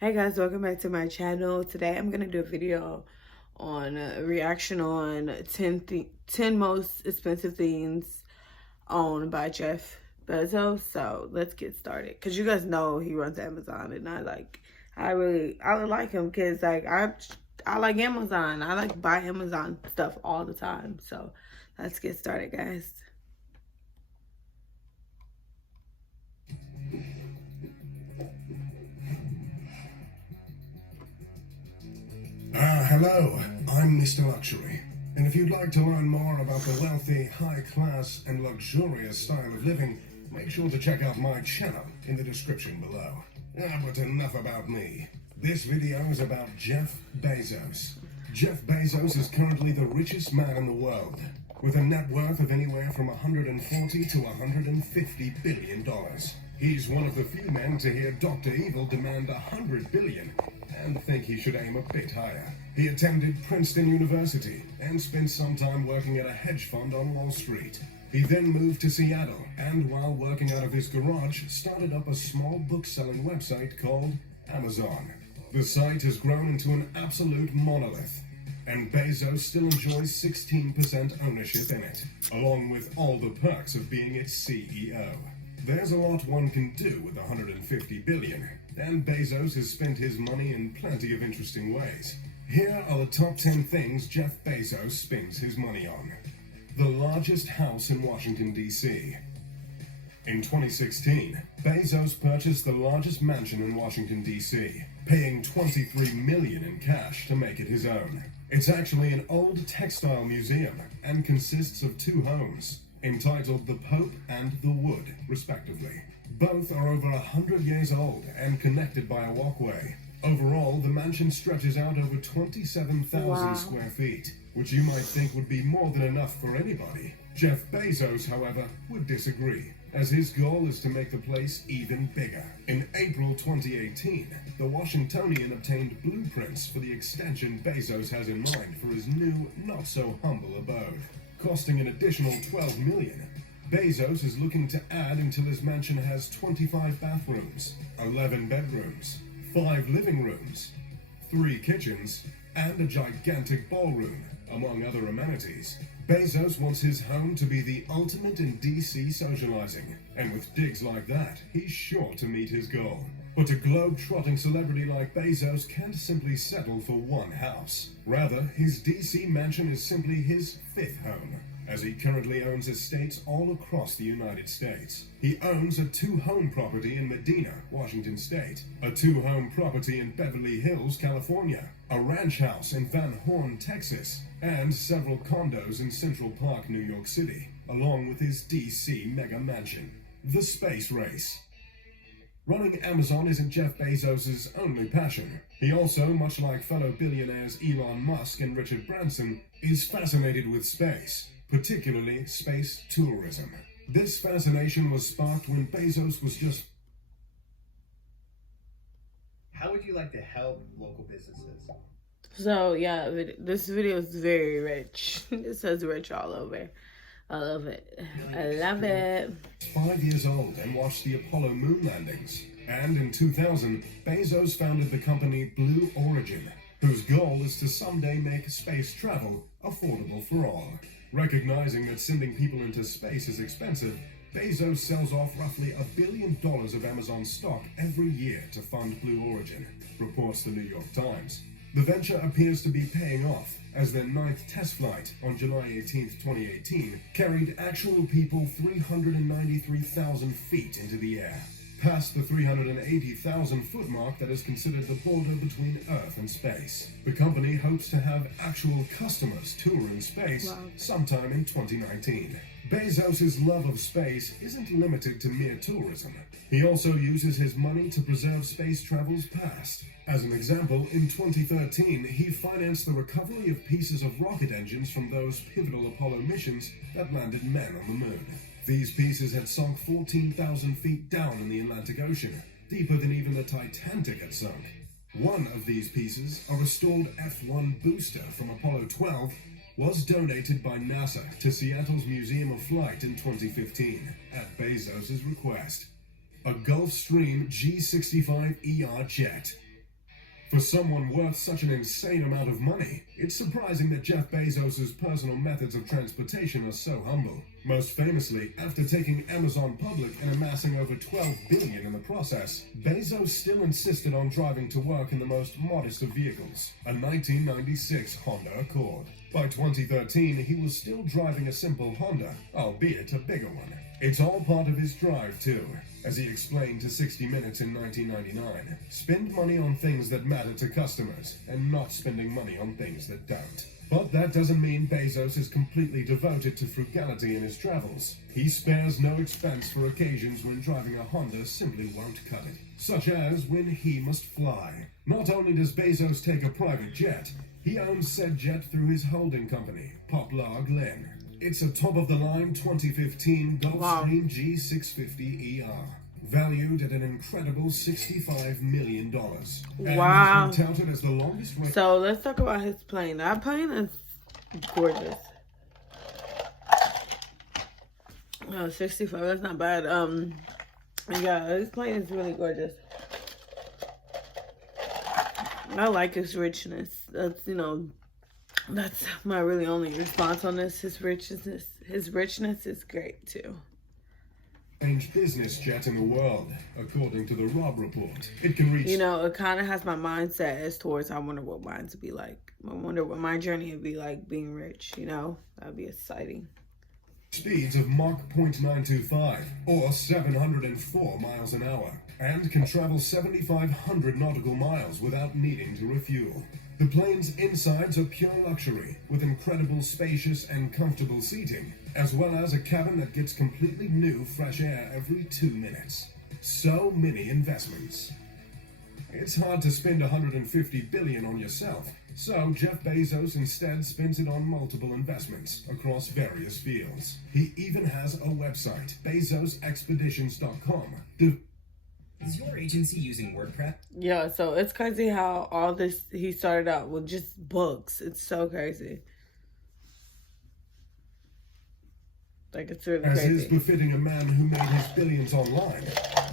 Hey guys, welcome back to my channel. Today I'm going to do a video on a reaction on 10 most expensive things owned by Jeff Bezo. So let's get started. Because you guys know he runs Amazon and I really like him because I like Amazon. I like buy Amazon stuff all the time. So let's get started, guys. Hello, I'm Mr. Luxury, and if you'd like to learn more about the wealthy, high-class, and luxurious style of living, make sure to check out my channel in the description below. But enough about me. This video is about Jeff Bezos. Jeff Bezos is currently the richest man in the world, with a net worth of anywhere from $140 to $150 billion. He's one of the few men to hear Dr. Evil demand $100 billion and think he should aim a bit higher. He attended Princeton University and spent some time working at a hedge fund on Wall Street. He then moved to Seattle and, while working out of his garage, started up a small book-selling website called Amazon. The site has grown into an absolute monolith, and Bezos still enjoys 16% ownership in it, along with all the perks of being its CEO. There's a lot one can do with $150 billion, and Bezos has spent his money in plenty of interesting ways. Here are the top 10 things Jeff Bezos spends his money on. The largest house in Washington, D.C. In 2016, Bezos purchased the largest mansion in Washington, D.C., paying $23 million in cash to make it his own. It's actually an old textile museum and consists of two homes, entitled The Pope and The Wood, respectively. Both are over 100 years old and connected by a walkway. Overall, the mansion stretches out over 27,000 square feet, which you might think would be more than enough for anybody. Jeff Bezos, however, would disagree, as his goal is to make the place even bigger. In April 2018, the Washingtonian obtained blueprints for the extension Bezos has in mind for his new, not-so-humble abode, costing an additional $12 million. Bezos is looking to add until his mansion has 25 bathrooms, 11 bedrooms, 5 living rooms, 3 kitchens, and a gigantic ballroom, among other amenities. Bezos wants his home to be the ultimate in DC socializing, and with digs like that, he's sure to meet his goal. But a globe-trotting celebrity like Bezos can't simply settle for one house. Rather, his DC mansion is simply his 5th home, as he currently owns estates all across the United States. He owns a 2-home property in Medina, Washington State, a 2-home property in Beverly Hills, California, a ranch house in Van Horn, Texas, and several condos in Central Park, New York City, along with his DC mega mansion. The space race. Running Amazon isn't Jeff Bezos' only passion. He also, much like fellow billionaires Elon Musk and Richard Branson, is fascinated with space, particularly space tourism. This fascination was sparked when Bezos was just... How would you like to help local businesses? So yeah, this video is very rich. It says rich all over. I love it. I love it. 5 years old and watched the Apollo moon landings. And in 2000, Bezos founded the company Blue Origin, whose goal is to someday make space travel affordable for all. Recognizing that sending people into space is expensive, Bezos sells off roughly $1 billion of Amazon stock every year to fund Blue Origin, reports the New York Times. The venture appears to be paying off, as their 9th test flight on July 18, 2018, carried actual people 393,000 feet into the air, past the 380,000-foot mark that is considered the border between Earth and space. The company hopes to have actual customers touring space sometime in 2019. Bezos' love of space isn't limited to mere tourism. He also uses his money to preserve space travel's past. As an example, in 2013, he financed the recovery of pieces of rocket engines from those pivotal Apollo missions that landed men on the moon. These pieces had sunk 14,000 feet down in the Atlantic Ocean, deeper than even the Titanic had sunk. One of these pieces, a restored F-1 booster from Apollo 12, was donated by NASA to Seattle's Museum of Flight in 2015, at Bezos' request. A Gulfstream G65ER jet. For someone worth such an insane amount of money, it's surprising that Jeff Bezos' personal methods of transportation are so humble. Most famously, after taking Amazon public and amassing over $12 billion in the process, Bezos still insisted on driving to work in the most modest of vehicles, a 1996 Honda Accord. By 2013, he was still driving a simple Honda, albeit a bigger one. It's all part of his drive, too. As he explained to 60 Minutes in 1999, spend money on things that matter to customers, and not spending money on things that don't. But that doesn't mean Bezos is completely devoted to frugality in his travels. He spares no expense for occasions when driving a Honda simply won't cut it, such as when he must fly. Not only does Bezos take a private jet, he owns said jet through his holding company, Poplar Glen. It's a top-of-the-line 2015 Gulfstream G650ER, valued at an incredible $65 million. Wow. And has been touted as the longest range. So let's talk about his plane. That plane is gorgeous. Oh, 65, that's not bad. Yeah, this plane is really gorgeous. I like his richness. That's, that's my really only response on this. His richness is great too. Business jet in the world, according to the Robb Report. It can reach. It kind of has my mindset as towards. I wonder what mine would be like. I wonder what my journey would be like being rich. That'd be exciting. Speeds of Mach 0.925 or 704 miles an hour, and can travel 7,500 nautical miles without needing to refuel. The plane's insides are pure luxury, with incredible spacious and comfortable seating, as well as a cabin that gets completely new fresh air every 2 minutes. So many investments. It's hard to spend $150 billion on yourself, so Jeff Bezos instead spends it on multiple investments across various fields. He even has a website, bezosexpeditions.com. Is your agency using WordPress? Yeah, so it's crazy how all this, he started out with just books. It's so crazy. Like, it's really crazy. As is befitting a man who made his billions online,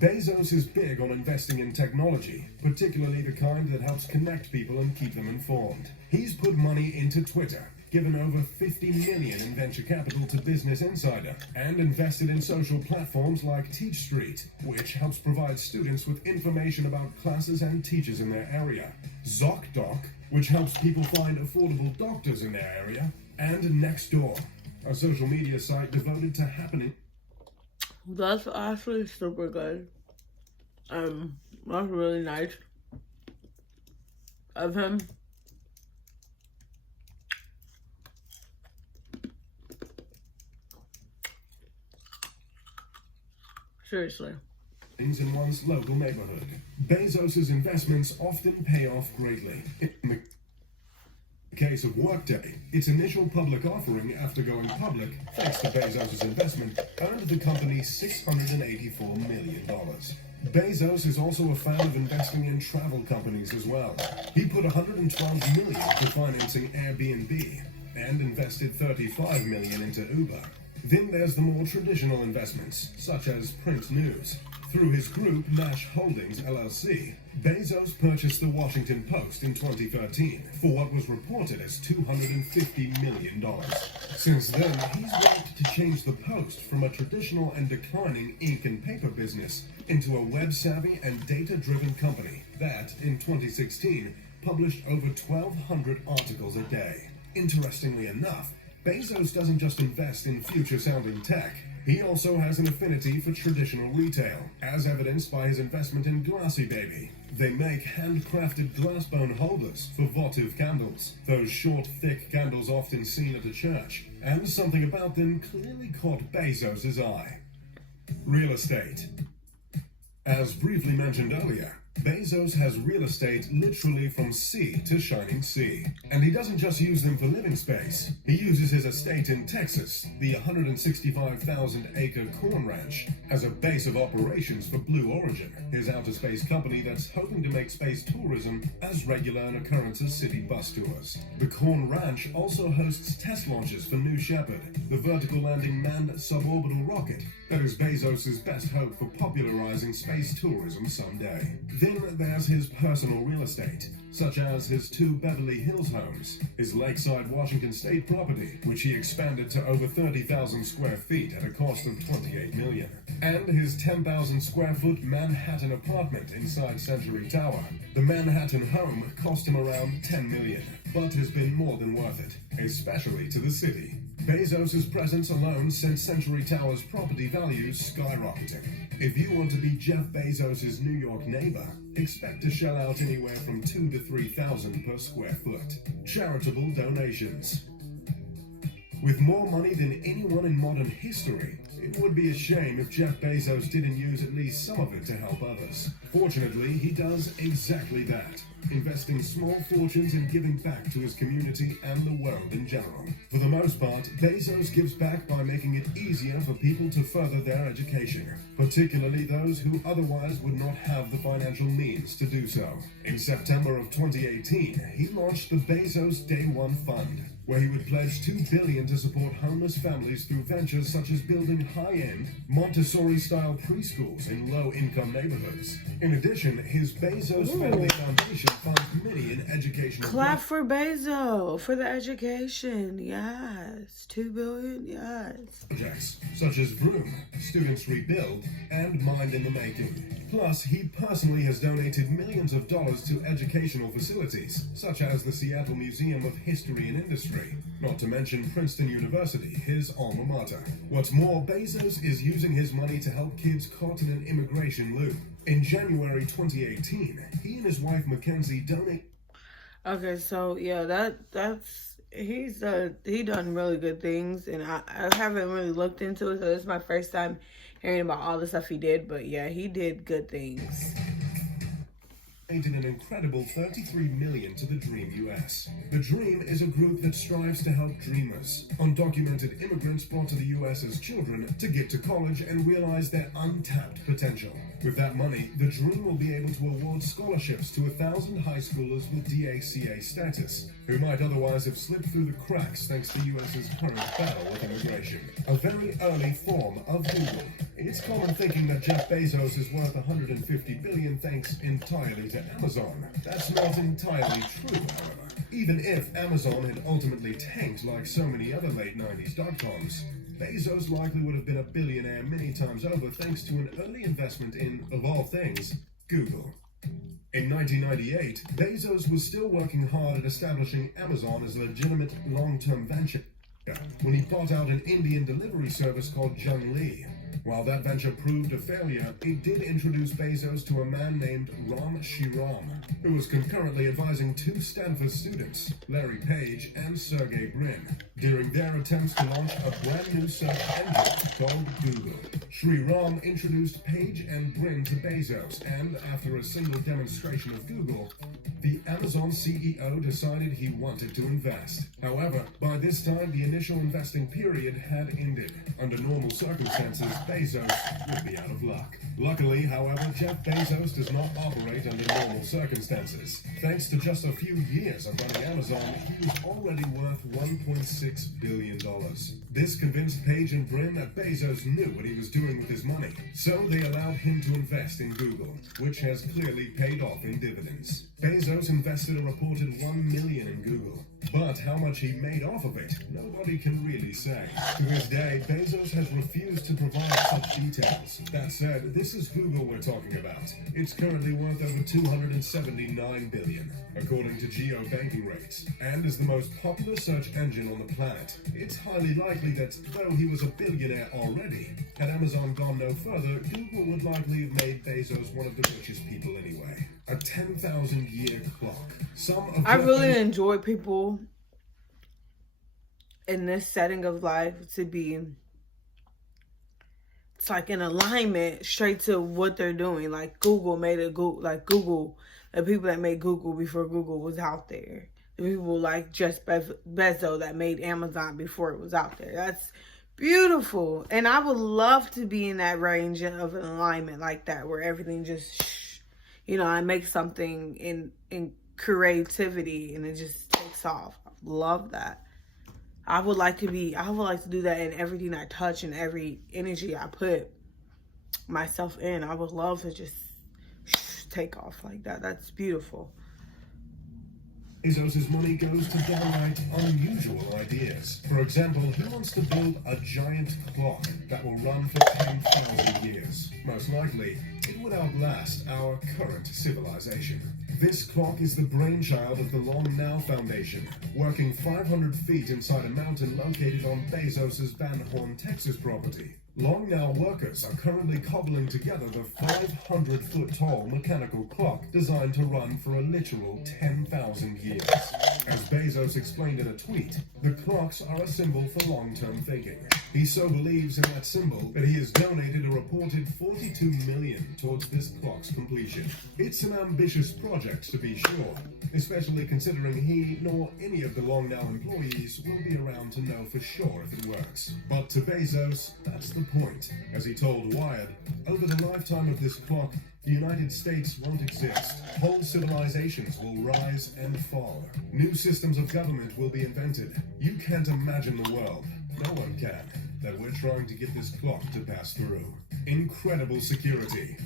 Bezos is big on investing in technology, particularly the kind that helps connect people and keep them informed. He's put money into Twitter, given over $50 million in venture capital to Business Insider, and invested in social platforms like Teach Street, which helps provide students with information about classes and teachers in their area, ZocDoc, which helps people find affordable doctors in their area, and Nextdoor, a social media site devoted to happening. That's actually super good. That's really nice of him. Seriously. Things in one's local neighborhood. Bezos' investments often pay off greatly. In the case of Workday, its initial public offering after going public, thanks to Bezos' investment, earned the company $684 million. Bezos is also a fan of investing in travel companies as well. He put $112 million to financing Airbnb and invested $35 million into Uber. Then there's the more traditional investments, such as print news. Through his group, Nash Holdings, LLC, Bezos purchased the Washington Post in 2013 for what was reported as $250 million. Since then, he's worked to change the Post from a traditional and declining ink and paper business into a web-savvy and data-driven company that, in 2016, published over 1,200 articles a day. Interestingly enough, Bezos doesn't just invest in future-sounding tech. He also has an affinity for traditional retail, as evidenced by his investment in Glassy Baby. They make handcrafted glassbone holders for votive candles, those short, thick candles often seen at a church, and something about them clearly caught Bezos' eye. Real estate. As briefly mentioned earlier, Bezos has real estate literally from sea to shining sea. And he doesn't just use them for living space. He uses his estate in Texas, the 165,000-acre corn ranch, as a base of operations for Blue Origin, his outer space company that's hoping to make space tourism as regular an occurrence as city bus tours. The corn ranch also hosts test launches for New Shepard, the vertical landing manned suborbital rocket, That is Bezos' best hope for popularizing space tourism someday. Then there's his personal real estate, such as his 2 Beverly Hills homes, his lakeside Washington state property, which he expanded to over 30,000 square feet at a cost of $28 million, and his 10,000 square foot Manhattan apartment inside Century Tower. The Manhattan home cost him around $10 million, but has been more than worth it, especially to the city. Bezos' presence alone sent Century Tower's property values skyrocketing. If you want to be Jeff Bezos' New York neighbor, expect to shell out anywhere from $2,000 to $3,000 per square foot. Charitable donations. With more money than anyone in modern history, it would be a shame if Jeff Bezos didn't use at least some of it to help others. Fortunately, he does exactly that, investing small fortunes and giving back to his community and the world in general. For the most part, Bezos gives back by making it easier for people to further their education, particularly those who otherwise would not have the financial means to do so. In September of 2018, he launched the Bezos Day One Fund, where he would pledge $2 billion to support homeless families through ventures such as building high-end, Montessori-style preschools in low-income neighborhoods. In addition, his Bezos Family Foundation funds many in educational... Clap for Bezo for the education. Yes. $2 billion. Yes. ...projects such as Vroom, Students Rebuild, and Mind in the Making. Plus, he personally has donated millions of dollars to educational facilities, such as the Seattle Museum of History and Industry, not to mention Princeton University, his alma mater. What's more, Bezos is using his money to help kids caught in an immigration loop. In January 2018, he and his wife Mackenzie donate... Okay, so yeah, he done really good things, and I haven't really looked into it, so this is my first time hearing about all the stuff he did, but yeah, he did good things. An incredible $33 million to the Dream US. The Dream is a group that strives to help dreamers, undocumented immigrants brought to the US as children, to get to college and realize their untapped potential. With that money, the Dream will be able to award scholarships to 1,000 high schoolers with DACA status, who might otherwise have slipped through the cracks thanks to the US's current battle with immigration. A very early form of Google. It's common thinking that Jeff Bezos is worth $150 billion thanks entirely to Amazon. That's not entirely true, however. Even if Amazon had ultimately tanked like so many other late 90s dot-coms, Bezos likely would have been a billionaire many times over thanks to an early investment in, of all things, Google. In 1998, Bezos was still working hard at establishing Amazon as a legitimate long-term venture when he bought out an Indian delivery service called Junglee. While that venture proved a failure, it did introduce Bezos to a man named Ram Shriram, who was concurrently advising 2 Stanford students, Larry Page and Sergey Brin, during their attempts to launch a brand new search engine called Google. Shriram introduced Page and Brin to Bezos, and after a single demonstration of Google, the Amazon CEO decided he wanted to invest. However, by this time, the initial investing period had ended. Under normal circumstances, Bezos would be out of luck. Luckily, however, Jeff Bezos does not operate under normal circumstances. Thanks to just a few years of running Amazon, he was already worth $1.6 billion. This convinced Page and Brin that Bezos knew what he was doing with his money, so they allowed him to invest in Google, which has clearly paid off in dividends. Bezos invested a reported $1 million in Google, but how much he made off of it, nobody can really say. To this day, Bezos has refused to provide such details. That said, this is Google we're talking about. It's currently worth over $279 billion, according to geo-banking rates, and is the most popular search engine on the planet. It's highly likely that, though he was a billionaire already, had Amazon gone no further, Google would likely have made Bezos one of the richest people anyway. A 10,000-year clock. I really enjoy people in this setting of life to be, it's like in alignment straight to what they're doing. Like Google made a Google, like Google, the people that made Google before Google was out there. The people like Jeff Bezo that made Amazon before it was out there. That's beautiful. And I would love to be in that range of an alignment like that, where everything just, you know, I make something in creativity and it just takes off. I love that. I would like to do that in everything I touch and every energy I put myself in. I would love to just take off like that. That's beautiful. Bezos' money goes to downright unusual ideas. For example, he wants to build a giant clock that will run for 10,000 years. Most likely, it would outlast our current civilization. This clock is the brainchild of the Long Now Foundation, working 500 feet inside a mountain located on Bezos' Van Horn, Texas property. Long Now workers are currently cobbling together the 500-foot-tall mechanical clock designed to run for a literal 10,000 years. As Bezos explained in a tweet, the clocks are a symbol for long-term thinking. He so believes in that symbol that he has donated a reported $42 million towards this clock's completion. It's an ambitious project, to be sure, especially considering he nor any of the Long Now employees will be around to know for sure if it works. But to Bezos, that's the point. As he told Wired, over the lifetime of this clock, the United States won't exist. Whole civilizations will rise and fall. New systems of government will be invented. You can't imagine the world, no one can, that we're trying to get this clock to pass through. Incredible security.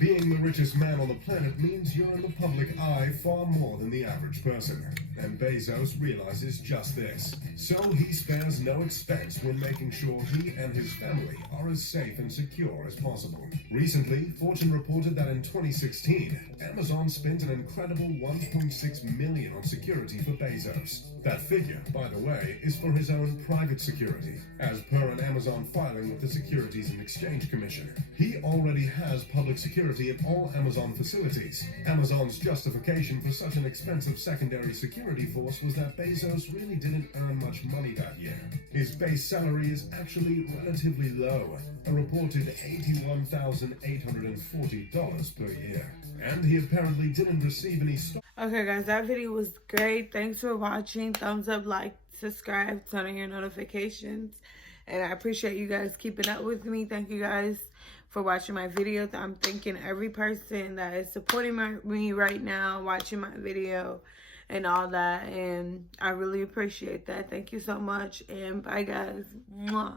Being the richest man on the planet means you're in the public eye far more than the average person. And Bezos realizes just this. So he spares no expense when making sure he and his family are as safe and secure as possible. Recently, Fortune reported that in 2016, Amazon spent an incredible $1.6 million on security for Bezos. That figure, by the way, is for his own private security, as per an Amazon filing with the Securities and Exchange Commission. He already has public security in all Amazon facilities. Amazon's justification for such an expensive secondary security force was that Bezos really didn't earn much money that year. His base salary is actually relatively low, a reported $81,840 per year. And he apparently didn't receive any stock. Okay, guys, that video was great. Thanks for watching. Thumbs up, like, subscribe, turn on your notifications. And I appreciate you guys keeping up with me. Thank you guys for watching my videos. I'm thanking every person that is supporting me right now, watching my video and all that. And I really appreciate that. Thank you so much. And bye, guys. Mwah.